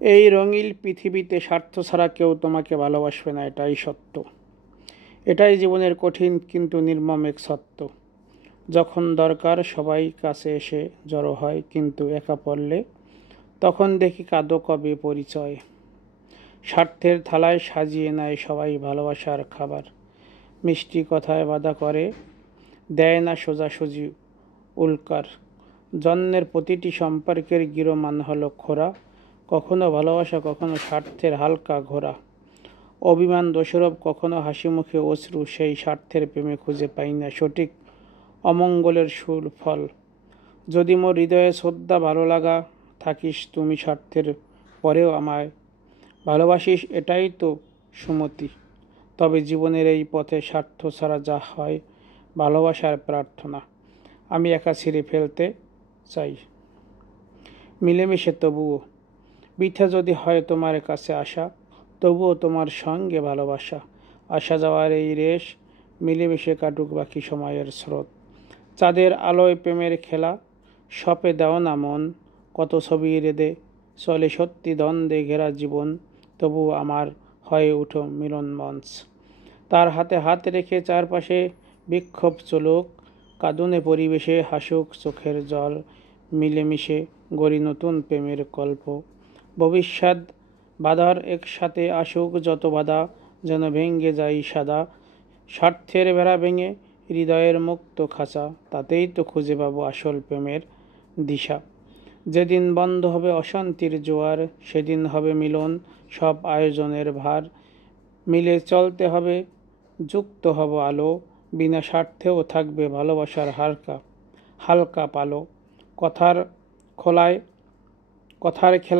এই রঙিন পৃথিবীতে স্বার্থ ছাড়া কেউ তোমাকে ভালোবাসবে না, এটাই সত্য। এটাই জীবনের কঠিন কিন্তু নির্মম এক সত্য। যখন দরকার সবাই কাছে এসে জড়ো হয়, কিন্তু একা পড়লে তখন দেখি কাঁদো কবে পরিচয়। স্বার্থের থালায় সাজিয়ে নেয় সবাই ভালোবাসার খাবার, মিষ্টি কথায় বাধা করে, দেয় না সোজাসুজি উল্কার। জন্মের প্রতিটি সম্পর্কের গিরোমান হলো খোরা, কখনো ভালোবাসা, কখনো স্বার্থের হালকা ঘোরা। অভিমান দোষারোপ, কখনো হাসি মুখে অশ্রু, সেই স্বার্থের প্রেমে খুঁজে পাই না সঠিক অমঙ্গলের সুফল। যদি মোর হৃদয়ে শ্রদ্ধা ভালো লাগা, থাকিস তুমি স্বার্থের পরেও আমায় ভালোবাসিস, এটাই তো সুমতি। তবে জীবনের এই পথে স্বার্থ ছাড়া যা হয় ভালোবাসার প্রার্থনা, আমি একা ছিঁড়ে ফেলতে চাই মিলেমিশে তবুও। বৃথা যদি হয় তোমার কাছে আসা, তবুও তোমার সঙ্গে ভালোবাসা। আসা যাওয়ার এই রেশ, মিলেমিশে কাটুক বাকি সময়ের স্রোত। চাঁদের আলোয় প্রেমের খেলা, সপে দাও না মন, কত ছবি রেদে চলে সত্যি দ্বন্দ্বে ঘেরা জীবন। তবুও আমার হয়ে উঠো মিলন মঞ্চ। তার হাতে হাত রেখে চারপাশে বিক্ষোভ চলুক, কাঁদুনে পরিবেশে হাসুক চোখের জল। মিলেমিশে গড়ি নতুন প্রেমের গল্প। ভবিষ্যৎ বাধার একসাথে আসুক যত বাধা, যেন ভেঙ্গে যাই সাদা স্বার্থের বেড়া ভেঙে হৃদয়ের মুক্ত খাঁচা। তাতেই তো খুঁজে পাবো আসল প্রেমের দিশা। যেদিন বন্ধ হবে অশান্তির জোয়ার, সেদিন হবে মিলন সব আয়োজনের ভার। মিলে চলতে হবে, যুক্ত হব আলো, বিনা স্বার্থেও থাকবে ভালোবাসার হালকা হালকা পালো। কথার খোলায় কথার খেলা